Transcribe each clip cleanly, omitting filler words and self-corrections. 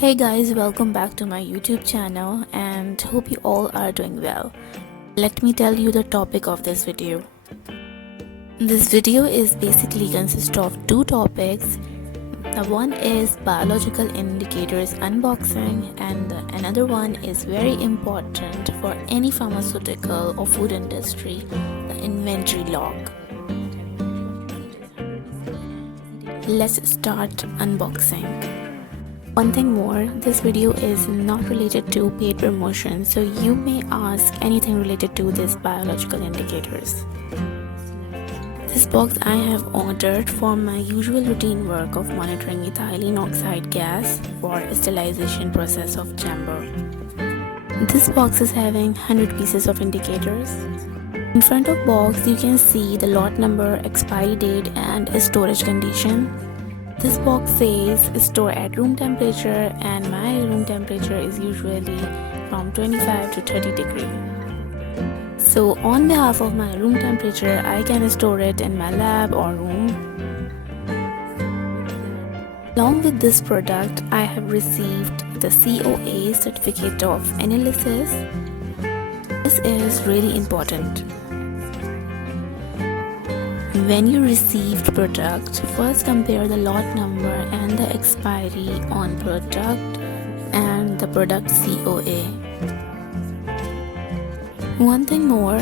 Hey guys, welcome back to my YouTube channel and hope you all are doing well. Let me tell you the topic of this video. This video is basically consists of two topics. The one is biological indicators unboxing and another one is very important for any pharmaceutical or food industry, the inventory log. Let's start unboxing. One thing more, this video is not related to paid promotion, so you may ask anything related to these biological indicators. This box I have ordered for my usual routine work of monitoring ethylene oxide gas for sterilization process of chamber. This box is having 100 pieces of indicators. In front of box you can see the lot number, expiry date and storage condition. This box says store at room temperature and my room temperature is usually from 25 to 30 degrees. So on behalf of my room temperature, I can store it in my lab or room. Along with this product, I have received the COA certificate of analysis. This is really important. When you received product, first compare the lot number and the expiry on product and the product COA. One thing more,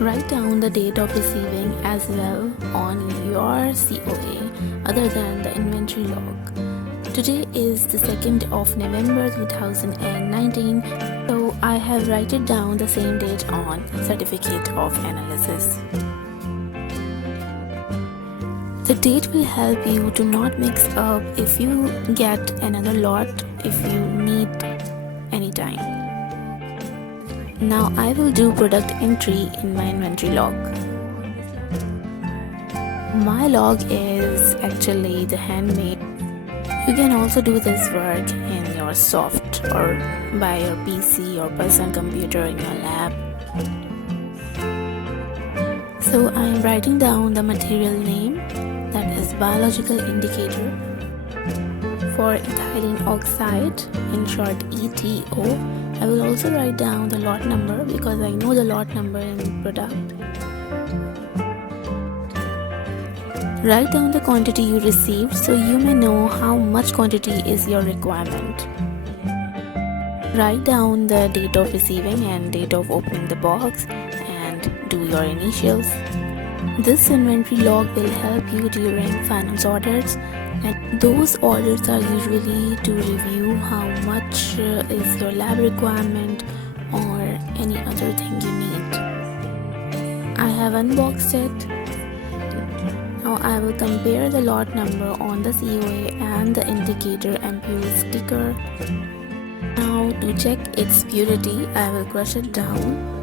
write down the date of receiving as well on your COA other than the inventory log. Today is the 2nd of November 2019, so I have write it down the same date on certificate of analysis. The date will help you to not mix up if you get another lot if you need anytime. Now I will do product entry in my inventory log. My log is actually the handmade. You can also do this work in your soft or by your PC or personal computer in your lab. So I am writing down the material name, that is biological indicator for ethylene oxide, in short ETO. I will also write down the lot number because I know the lot number in product. Write down the quantity you received so you may know how much quantity is your requirement. Write down the date of receiving and date of opening the box and do your initials. This inventory log will help you during finance audits, and those audits are usually to review how much is your lab requirement or any other thing you need. I have unboxed it. Now I will compare the lot number on the COA and the indicator ampule sticker. Now to check its purity, I will crush it down.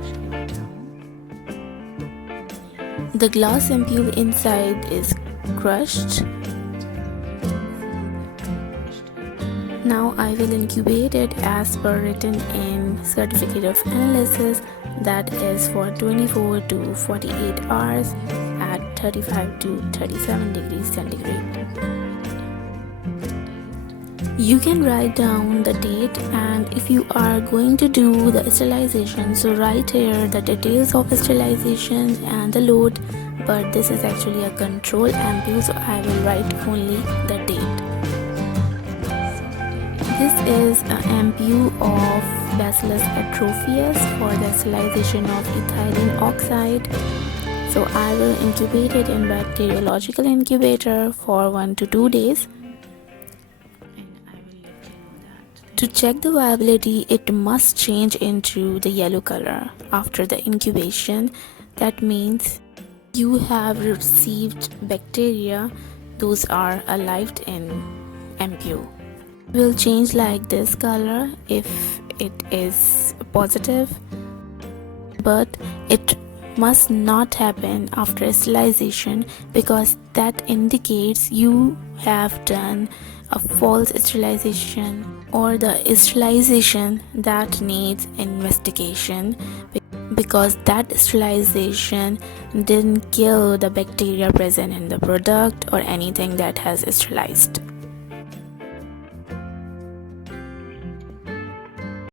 The glass ampule inside is crushed. Now I will incubate it as per written in certificate of analysis, that is for 24 to 48 hours at 35 to 37 degrees centigrade. You can write down the date, and if you are going to do the sterilization, so write here the details of sterilization and the load, but this is actually a control ampule, so I will write only the date. This is an ampule of Bacillus atropheus for the sterilization of ethylene oxide. So I will incubate it in bacteriological incubator for 1 to 2 days. To check the viability, it must change into the yellow color after the incubation. That means you have received bacteria, those are alive in ampule. It will change like this color if it is positive, but it must not happen after sterilization because that indicates you have done a false sterilization or the sterilization that needs investigation because that sterilization didn't kill the bacteria present in the product or anything that has sterilized.